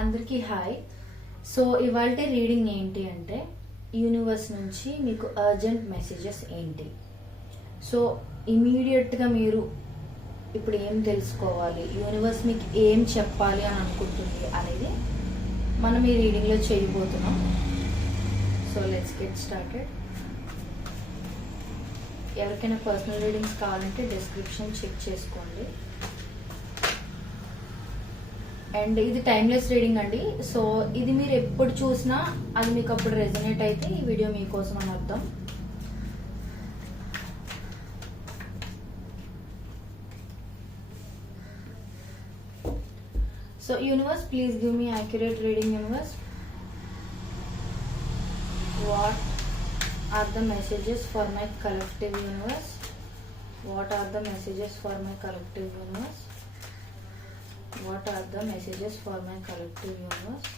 అందరికీ hi. So ఇవాళ reading ఏంటి అంటే యూనివర్స్ నుంచి మీకు అర్జెంట్ మెసేజెస్ ఏంటి. సో ఇమీడియట్గా మీరు ఇప్పుడు ఏం తెలుసుకోవాలి, యూనివర్స్ మీకు ఏం చెప్పాలి అని అనుకుంటుంది అనేది మనం ఈ రీడింగ్లో చేయబోతున్నాం. So let's get started. ఎవరికైనా పర్సనల్ రీడింగ్స్ కావాలంటే డిస్క్రిప్షన్ చెక్ చేసుకోండి. అండ్ ఇది టైమ్లెస్ రీడింగ్ అండి. సో ఇది మీరు ఎప్పుడు చూసినా అది మీకు అప్పుడు రెజనేట్ అయితే ఈ వీడియో మీకోసం అని అర్థం. So universe, please give me accurate reading. Universe, what are the messages for my collective universe? What are the messages for my collective universe? What are the messages for my collective universe?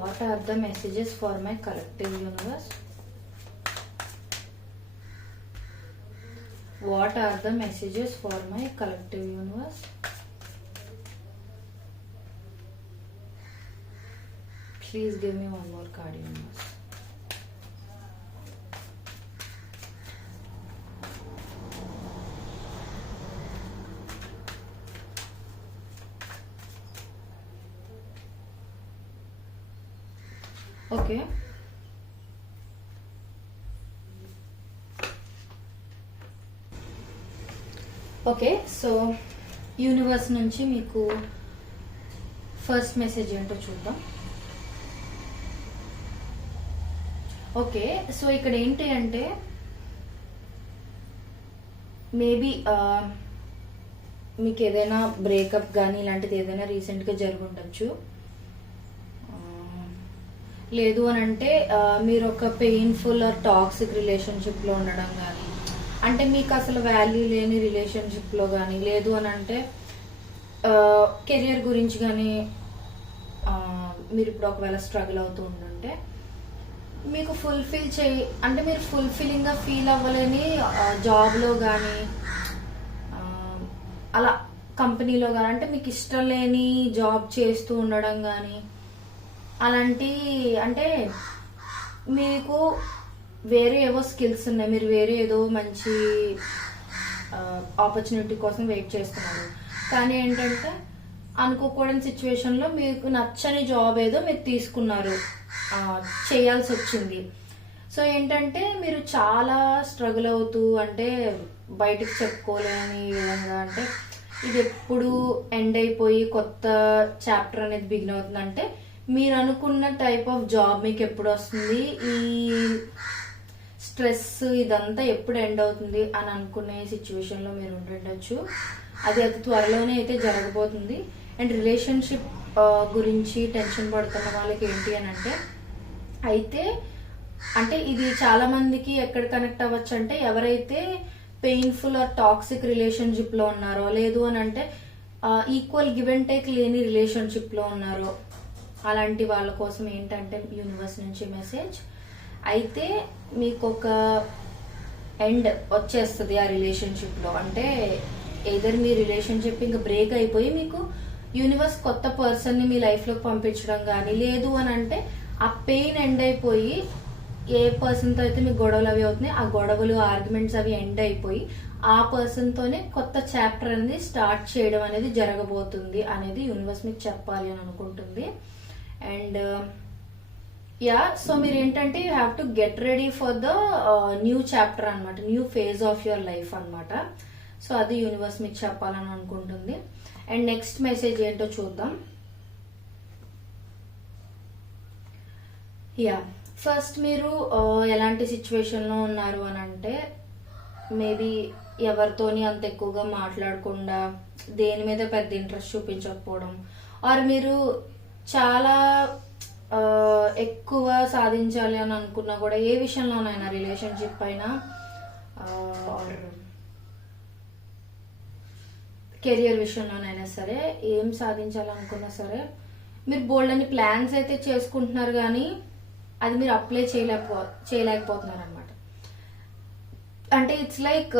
What are the messages for my collective universe? What are the messages for my collective universe? Please give me one more card, universe. Okay, okay. So universe నుంచి మీకు first message ఏంటో చూద్దాం. Okay, so ఇక్కడ ఏంటి అంటే maybe మీకు ఏదైనా breakup కానీ ఇలాంటిది ఏదైనా రీసెంట్గా జరిగి ఉండొచ్చు. లేదు అని అంటే మీరు ఒక పెయిన్ఫుల్ ఆర్ టాక్సిక్ రిలేషన్షిప్లో ఉండడం కానీ, అంటే మీకు అసలు వాల్యూ లేని రిలేషన్షిప్లో కానీ, లేదు అని అంటే కెరియర్ గురించి కానీ మీరు ఇప్పుడు ఒకవేళ స్ట్రగుల్ అవుతూ ఉంటుంటే మీకు అంటే మీరు ఫుల్ఫిల్లింగ్గా ఫీల్ అవ్వలేని జాబ్లో కానీ అలా కంపెనీలో కానీ, అంటే మీకు ఇష్టం లేని జాబ్ చేస్తూ ఉండడం కానీ, అలాంటి అంటే మీకు వేరే ఏవో స్కిల్స్ ఉన్నాయి, మీరు వేరే ఏదో మంచి ఆపర్చునిటీ కోసం వెయిట్ చేస్తున్నారు. కానీ ఏంటంటే అనుకోకూడని సిచ్యువేషన్లో మీకు నచ్చని జాబ్ ఏదో మీరు తీసుకున్నారు, చేయాల్సి వచ్చింది. సో ఏంటంటే మీరు చాలా స్ట్రగుల్ అవుతూ, అంటే బయటకు చెప్పుకోలేని విధంగా, అంటే ఇది ఎప్పుడు ఎండ్ అయిపోయి కొత్త చాప్టర్ అనేది బిగిన్ అవుతుందంటే మీరు అనుకున్న టైప్ ఆఫ్ జాబ్ మీకు ఎప్పుడు వస్తుంది, ఈ స్ట్రెస్ ఇదంతా ఎప్పుడు ఎండ్ అవుతుంది అని అనుకునే సిచ్యువేషన్లో మీరు ఉంటుండొచ్చు. అది అతి త్వరలోనే అయితే జరగబోతుంది. అండ్ రిలేషన్షిప్ గురించి టెన్షన్ పడుతున్న వాళ్ళకి ఏంటి అని అంటే అంటే ఇది చాలా మందికి ఎక్కడ కనెక్ట్ అవ్వచ్చు అంటే ఎవరైతే పెయిన్ఫుల్ ఆర్ టాక్సిక్ రిలేషన్షిప్లో ఉన్నారో, లేదు అని అంటే ఈక్వల్ గివ్ అండ్ టేక్ లేని రిలేషన్షిప్లో ఉన్నారో, అలాంటి వాళ్ళ కోసం ఏంటంటే యూనివర్స్ నుంచి మెసేజ్ అయితే మీకు ఒక ఎండ్ వచ్చేస్తుంది ఆ రిలేషన్షిప్లో. అంటే ఏదర్ మీ రిలేషన్షిప్ ఇంకా బ్రేక్ అయిపోయి మీకు యూనివర్స్ కొత్త పర్సన్ని మీ లైఫ్లోకి పంపించడం కానీ, లేదు అని అంటే ఆ పెయిన్ ఎండ్ అయిపోయి ఏ పర్సన్తో అయితే మీకు గొడవలు అవి అవుతున్నాయి, ఆ గొడవలు ఆర్గ్యుమెంట్స్ అవి ఎండ్ అయిపోయి ఆ పర్సన్తోనే కొత్త చాప్టర్ అనేది స్టార్ట్ చేయడం అనేది జరగబోతుంది అనేది యూనివర్స్ మీకు చెప్పాలి అని అనుకుంటుంది. అండ్ సో మీరు ఏంటంటే you have to get ready for the new chapter అనమాట, new phase of your life అనమాట. సో అది యూనివర్స్ మీకు చెప్పాలని అనుకుంటుంది. అండ్ నెక్స్ట్ మెసేజ్ ఏంటో చూద్దాం. ఫస్ట్ మీరు ఎలాంటి సిచ్యువేషన్లో ఉన్నారు అని అంటే మేబీ ఎవరితోని అంత ఎక్కువగా మాట్లాడకుండా, దేని మీద పెద్ద ఇంట్రెస్ట్ చూపించకపోవడం, ఆర్ మీరు చాలా ఎక్కువ సాధించాలి అని అనుకున్నా కూడా ఏ విషయంలోనైనా, రిలేషన్షిప్ అయినా ఆర్ కెరియర్ విషయంలోనైనా సరే, ఏం సాధించాలనుకున్నా సరే మీరు బోల్డ్ అని ప్లాన్స్ అయితే చేసుకుంటున్నారు కానీ అది మీరు అప్లై చేయలేకపోతున్నారు అనమాట. అంటే ఇట్స్ లైక్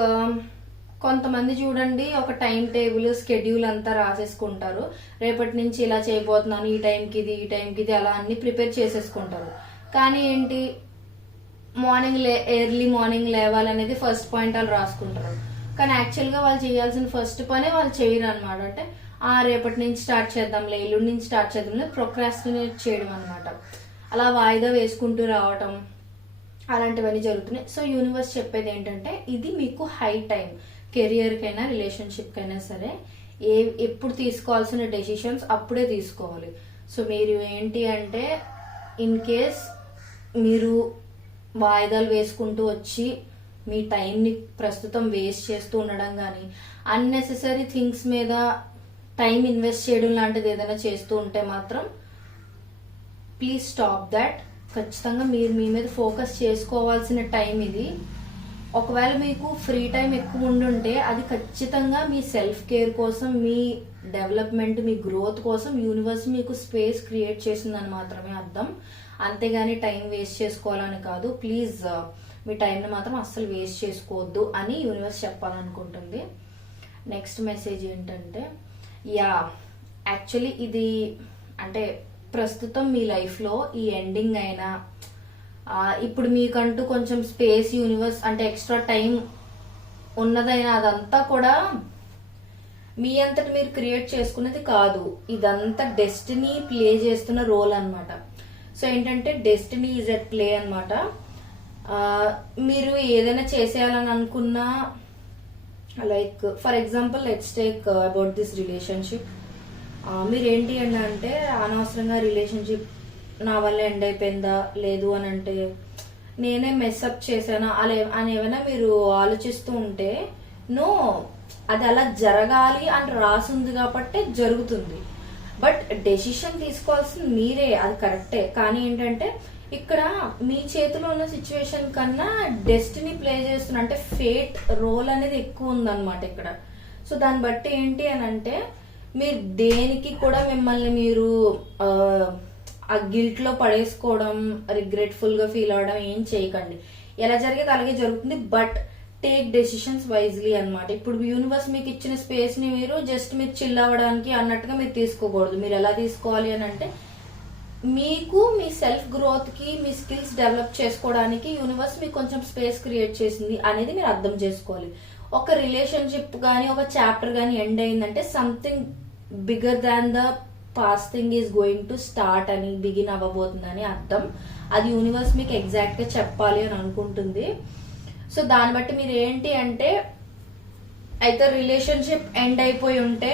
కొంతమంది చూడండి ఒక టైం టేబుల్ స్కెడ్యూల్ అంతా రాసేసుకుంటారు, రేపటి నుంచి ఇలా చేయబోతున్నాను, ఈ టైంకి ఇది ఈ టైంకి ఇది అలా అన్ని ప్రిపేర్ చేసేసుకుంటారు. కానీ ఏంటి, ఎర్లీ మార్నింగ్ లేవాలనేది ఫస్ట్ పాయింట్ వాళ్ళు రాసుకుంటారు. కానీ యాక్చువల్గా వాళ్ళు చేయాల్సిన ఫస్ట్ పనే వాళ్ళు చేయరు అనమాట. అంటే రేపటి నుంచి స్టార్ట్ చేద్దాంలే, ఎల్లుండి నుంచి స్టార్ట్ చేద్దాంలే, ప్రొక్రాస్టినేట్ చేయడం అనమాట. అలా వాయిదా వేసుకుంటూ రావటం అలాంటివన్నీ జరుగుతున్నాయి. సో యూనివర్స్ చెప్పేది ఏంటంటే ఇది మీకు హై టైం, కెరియర్కైనా రిలేషన్షిప్కైనా సరే ఎప్పుడు తీసుకోవాల్సిన డెసిషన్స్ అప్పుడే తీసుకోవాలి. సో మీరు ఏంటి అంటే ఇన్ కేస్ మీరు వాయిదాలు వేసుకుంటూ వచ్చి మీ టైంని ప్రస్తుతం వేస్ట్ చేస్తూ ఉండడం కానీ అన్నెసెసరీ థింగ్స్ మీద టైం ఇన్వెస్ట్ చేయడం లాంటిది ఏదైనా చేస్తూ ఉంటే మాత్రం ప్లీజ్ స్టాప్ దాట్. ఖచ్చితంగా మీరు మీ మీద ఫోకస్ చేసుకోవాల్సిన టైం ఇది. ఒకవేళ మీకు ఫ్రీ టైం ఎక్కువ ఉండుంటే అది ఖచ్చితంగా మీ సెల్ఫ్ కేర్ కోసం, మీ డెవలప్మెంట్, మీ గ్రోత్ కోసం యూనివర్స్ మీకు స్పేస్ క్రియేట్ చేసిందని మాత్రమే అర్థం. అంతేగాని టైం వేస్ట్ చేసుకోవాలని కాదు. ప్లీజ్ మీ టైంని మాత్రం అస్సలు వేస్ట్ చేసుకోవద్దు అని యూనివర్స్ చెప్పాలనుకుంటుంది. నెక్స్ట్ మెసేజ్ ఏంటంటే యాక్చువల్లీ ఇది అంటే ప్రస్తుతం మీ లైఫ్లో ఈ ఎండింగ్ అయినా ఇప్పుడు మీకంటూ కొంచెం స్పేస్ యూనివర్స్ అంటే ఎక్స్ట్రా టైం ఉన్నదైనా అదంతా కూడా మీ అంతటి మీరు క్రియేట్ చేసుకునేది కాదు. ఇదంతా డెస్టినీ ప్లే చేస్తున్న రోల్ అనమాట. సో ఏంటంటే డెస్టినీ ఈజ్ ఎట్ ప్లే అనమాట. మీరు ఏదైనా చేసేయాలని అనుకున్నా, like for example let's take about this relationship. మీరు ఏంటి అంటే అనవసరంగా రిలేషన్షిప్ నా వల్ల ఎండ్ అయిపోయిందా, లేదు అని అంటే నేనే మెస్అప్ చేశానా అని ఏమైనా మీరు ఆలోచిస్తూ ఉంటే నో, అది అలా జరగాలి అని రాసుంది కాబట్టి జరుగుతుంది. బట్ డెసిషన్ తీసుకోవాల్సింది మీరే, అది కరెక్టే. కానీ ఏంటంటే ఇక్కడ మీ చేతిలో ఉన్న సిచ్యువేషన్ కన్నా డెస్టినీ ప్లే చేస్తున్న అంటే ఫేట్ రోల్ అనేది ఎక్కువ ఉందన్నమాట ఇక్కడ. సో దాన్ని బట్టి ఏంటి అని అంటే మీరు దేనికి కూడా మిమ్మల్ని మీరు ఆ గిల్ట్ లో పడేసుకోవడం, రిగ్రెట్ఫుల్ గా ఫీల్ అవడం ఏం చేయకండి. ఎలా జరిగేది అలాగే జరుగుతుంది. బట్ టేక్ డెసిషన్స్ వైజ్లీ అనమాట. ఇప్పుడు యూనివర్స్ మీకు ఇచ్చిన స్పేస్ ని మీరు జస్ట్ మీరు చిల్ అవ్వడానికి అన్నట్టుగా మీరు తీసుకోకూడదు. మీరు ఎలా తీసుకోవాలి అని అంటే మీకు మీ సెల్ఫ్ గ్రోత్ కి, మీ స్కిల్స్ డెవలప్ చేసుకోవడానికి యూనివర్స్ మీకు కొంచెం స్పేస్ క్రియేట్ చేసింది అనేది మీరు అర్థం చేసుకోవాలి. ఒక రిలేషన్షిప్ గానీ ఒక చాప్టర్ గానీ ఎండ్ అయిందంటే something bigger than the past thing is going to start అని, బిగిన్ అవ్వబోతుందని అర్థం. అది యూనివర్స్ మీకు ఎగ్జాక్ట్ గా చెప్పాలి అని అనుకుంటుంది. సో దాన్ని బట్టి మీరు ఏంటి అంటే అయితే రిలేషన్షిప్ ఎండ్ అయిపోయి ఉంటే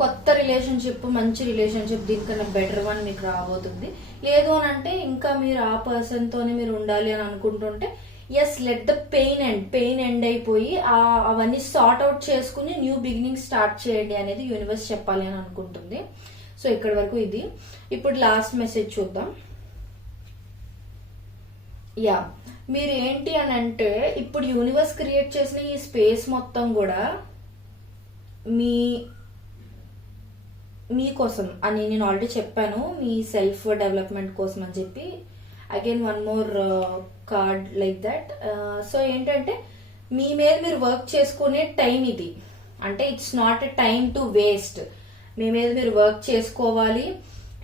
కొత్త రిలేషన్షిప్, మంచి రిలేషన్షిప్, దీనికన్నా బెటర్ వన్ మీకు రాబోతుంది. లేదు అని అంటే ఇంకా మీరు ఆ పర్సన్ తోనే మీరు ఉండాలి అని అనుకుంటుంటే yes, let the pain end అయిపోయి అవన్నీ సార్ట్ అవుట్ చేసుకుని న్యూ బిగినింగ్ స్టార్ట్ చేయండి అనేది యూనివర్స్ చెప్పాలి అని అనుకుంటుంది. సో ఇక్కడి వరకు ఇది. ఇప్పుడు లాస్ట్ మెసేజ్ చూద్దాం. మీరు ఏంటి అని అంటే ఇప్పుడు యూనివర్స్ క్రియేట్ చేసిన ఈ స్పేస్ మొత్తం కూడా మీకోసం అని నేను ఆల్రెడీ చెప్పాను, మీ సెల్ఫ్ డెవలప్మెంట్ కోసం అని చెప్పి. Again one more card like that. So ఏంటంటే మీ మీద మీరు వర్క్ చేసుకునే టైం ఇది. అంటే it's not a time to waste. మీ మీద మీరు వర్క్ చేసుకోవాలి.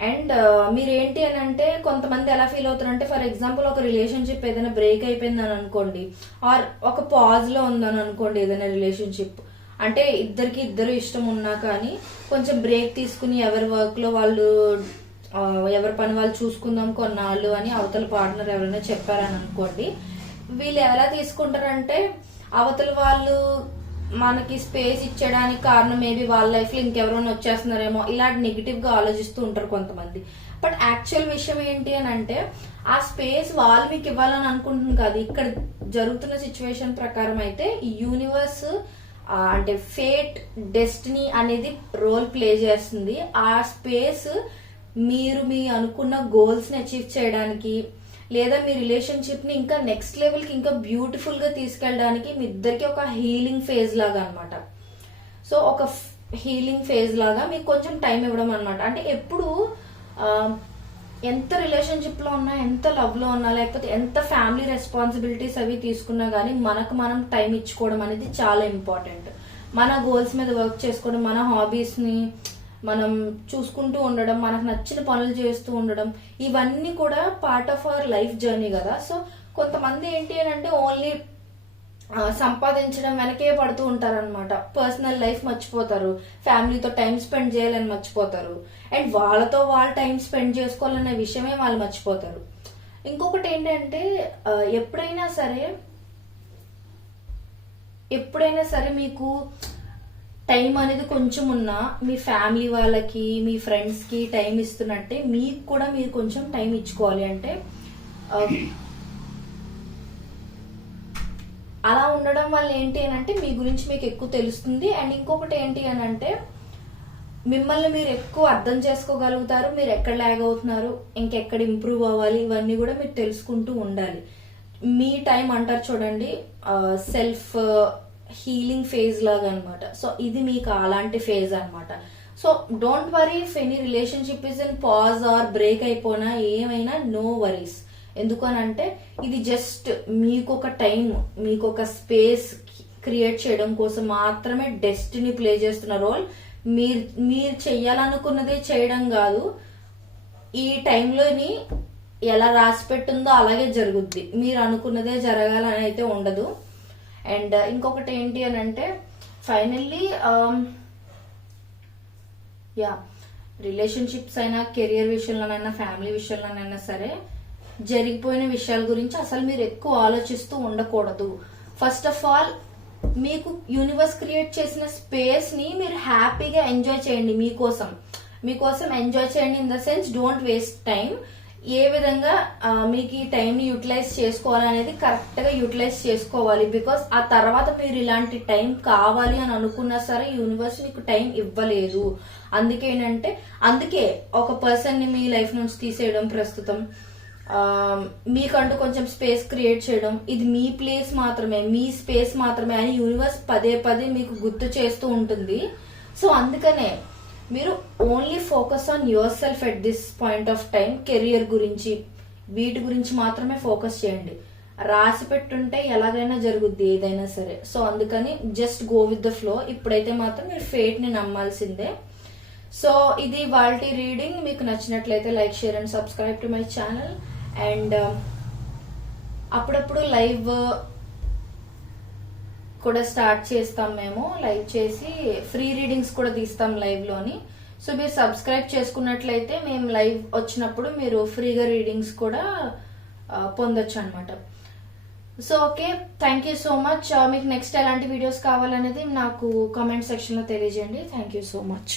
అండ్ మీరు ఏంటి అని అంటే కొంతమంది ఎలా ఫీల్ అవుతారు అంటే ఫర్ ఎగ్జాంపుల్ ఒక రిలేషన్షిప్ ఏదైనా బ్రేక్ అయిపోయిందని అనుకోండి, ఆర్ ఒక పాజ్ లో ఉందని అనుకోండి ఏదైనా రిలేషన్షిప్. అంటే ఇద్దరు ఇష్టం ఉన్నా కానీ కొంచెం బ్రేక్ తీసుకుని ఎవరి వర్క్ లో వాళ్ళు, ఎవరి పని వాళ్ళు చూసుకుందాం కొన్నాళ్ళు అని అవతల పార్ట్నర్ ఎవరైనా చెప్పారని అనుకోండి, వీళ్ళు ఎలా తీసుకుంటారంటే అవతల వాళ్ళు మనకి స్పేస్ ఇచ్చడానికి కారణం మేబీ వాళ్ళ లైఫ్ లో ఇంకెవరైనా వచ్చేస్తున్నారేమో ఇలాంటి నెగిటివ్ గా ఆలోచిస్తూ ఉంటారు కొంతమంది. బట్ యాక్చువల్ విషయం ఏంటి అని అంటే ఆ స్పేస్ వాళ్ళు మీకు ఇవ్వాలని అనుకుంటుంది కాదు. ఇక్కడ జరుగుతున్న సిచ్యువేషన్ ప్రకారం అయితే ఈ యూనివర్స్ అంటే ఫేట్, డెస్టినీ అనేది రోల్ ప్లే చేస్తుంది. ఆ స్పేస్ మీరు మీ అనుకున్న గోల్స్ ని అచీవ్ చేయడానికి, లేదా మీ రిలేషన్షిప్ ని ఇంకా నెక్స్ట్ లెవెల్ కి ఇంకా బ్యూటిఫుల్ గా తీసుకెళ్ళడానికి మీ ఇద్దరికి ఒక హీలింగ్ ఫేజ్ లాగా అనమాట. సో ఒక హీలింగ్ ఫేజ్ లాగా మీకు కొంచెం టైం ఇవ్వడం అనమాట. అంటే ఎప్పుడు ఎంత రిలేషన్షిప్ లో ఉన్నా, ఎంత లవ్ లో ఉన్నా, లేకపోతే ఎంత ఫ్యామిలీ రెస్పాన్సిబిలిటీస్ అవి తీసుకున్నా గానీ మనకు మనం టైం ఇచ్చుకోవడం అనేది చాలా ఇంపార్టెంట్. మన గోల్స్ మీద వర్క్ చేసుకోవడం, మన హాబీస్ ని మనం చూసుకుంటూ ఉండడం, మనకు నచ్చిన పనులు చేస్తూ ఉండడం, ఇవన్నీ కూడా part of our life journey కదా. సో కొంతమంది ఏంటి అని అంటే ఓన్లీ సంపాదించడం వెనకే పడుతూ ఉంటారనమాట. పర్సనల్ లైఫ్ మర్చిపోతారు, ఫ్యామిలీతో టైం స్పెండ్ చేయాలని మర్చిపోతారు, అండ్ వాళ్ళతో వాళ్ళు టైం స్పెండ్ చేసుకోవాలనే విషయమే వాళ్ళు మర్చిపోతారు. ఇంకొకటి ఏంటంటే ఎప్పుడైనా సరే మీకు టైం అనేది కొంచెం ఉన్నా మీ ఫ్యామిలీ వాళ్ళకి, మీ ఫ్రెండ్స్ కి టైం ఇస్తున్నట్టే మీకు కూడా మీరు కొంచెం టైం ఇచ్చుకోవాలి. అంటే అలా ఉండడం వల్ల ఏంటి అని అంటే మీ గురించి మీకు ఎక్కువ తెలుస్తుంది. అండ్ ఇంకొకటి ఏంటి అని అంటే మిమ్మల్ని మీరు ఎక్కువ అర్థం చేసుకోగలుగుతారు. మీరు ఎక్కడ ల్యాగ్ అవుతున్నారు, ఇంకెక్కడ ఇంప్రూవ్ అవ్వాలి, ఇవన్నీ కూడా మీరు తెలుసుకుంటూ ఉండాలి. మీ టైం అంటారు చూడండి, సెల్ఫ్ హీలింగ్ ఫేజ్ లాగా అనమాట. సో ఇది మీకు అలాంటి ఫేజ్ అనమాట. So don't worry if any relationship is in pause or break అయిపోయినా ఏమైనా, నో వరీస్. ఎందుకనంటే ఇది జస్ట్ మీకు ఒక టైం, మీకు ఒక స్పేస్ క్రియేట్ చేయడం కోసం మాత్రమే డెస్టినీ ప్లే చేస్తున్న రోల్. మీరు చెయ్యాలనుకున్నదే చేయడం కాదు. ఈ టైంలోని ఎలా రాసి పెట్టుందో అలాగే జరుగుద్ది. మీరు అనుకున్నదే జరగాలని అయితే ఉండదు. అండ్ ఇంకొకటి ఏంటి అని అంటే ఫైనల్లీ రిలేషన్షిప్స్ అయినా, కెరియర్ విషయంలోనైనా, ఫ్యామిలీ విషయంలోనైనా సరే జరిగిపోయిన విషయాల గురించి అసలు మీరు ఎక్కువ ఆలోచిస్తూ ఉండకూడదు. ఫస్ట్ ఆఫ్ ఆల్ మీకు యూనివర్స్ క్రియేట్ చేసిన స్పేస్ ని మీరు హ్యాపీగా ఎంజాయ్ చేయండి. మీకోసం ఎంజాయ్ చేయండి. In the sense don't waste time. ఏ విధంగా మీకు ఈ టైం ని యూటిలైజ్ చేసుకోవాలనేది కరెక్ట్ గా యూటిలైజ్ చేసుకోవాలి. బికాస్ ఆ తర్వాత మీరు ఇలాంటి టైం కావాలి అని అనుకున్నా సరే యూనివర్స్ మీకు టైం ఇవ్వలేదు. అందుకే ఒక పర్సన్ ని మీ లైఫ్ నుంచి తీసేయడం, ప్రస్తుతం మీకంటూ కొంచెం స్పేస్ క్రియేట్ చేయడం, ఇది మీ ప్లేస్ మాత్రమే, మీ స్పేస్ మాత్రమే అని యూనివర్స్ పదే పదే మీకు గుర్తు చేస్తూ ఉంటుంది. సో అందుకనే మీరు only focus on your self at this point of time. Career గురించి, వీటి గురించి మాత్రమే ఫోకస్ చేయండి. రాసి పెట్టుంటే ఎలాగైనా జరుగుద్ది ఏదైనా సరే. సో అందుకని just go with the flow. ఇప్పుడైతే మాత్రం మీరు ఫేట్ ని నమ్మాల్సిందే. సో ఇది వాల్టీ రీడింగ్. మీకు నచ్చినట్లయితే like, share and subscribe to my channel. And అప్పుడప్పుడు లైవ్ కూడా స్టార్ట్ చేస్తాం. మేము లైవ్ చేసి ఫ్రీ రీడింగ్స్ కూడా తీస్తాం లైవ్ లోని. సో మీరు సబ్స్క్రైబ్ చేసుకున్నట్లయితే మేము లైవ్ వచ్చినప్పుడు మీరు ఫ్రీగా రీడింగ్స్ కూడా పొందొచ్చు అనమాట. So okay, thank you so much. మీకు నెక్స్ట్ ఎలాంటి వీడియోస్ కావాలనేది నాకు కామెంట్ సెక్షన్ లో తెలియజేయండి. Thank you so much.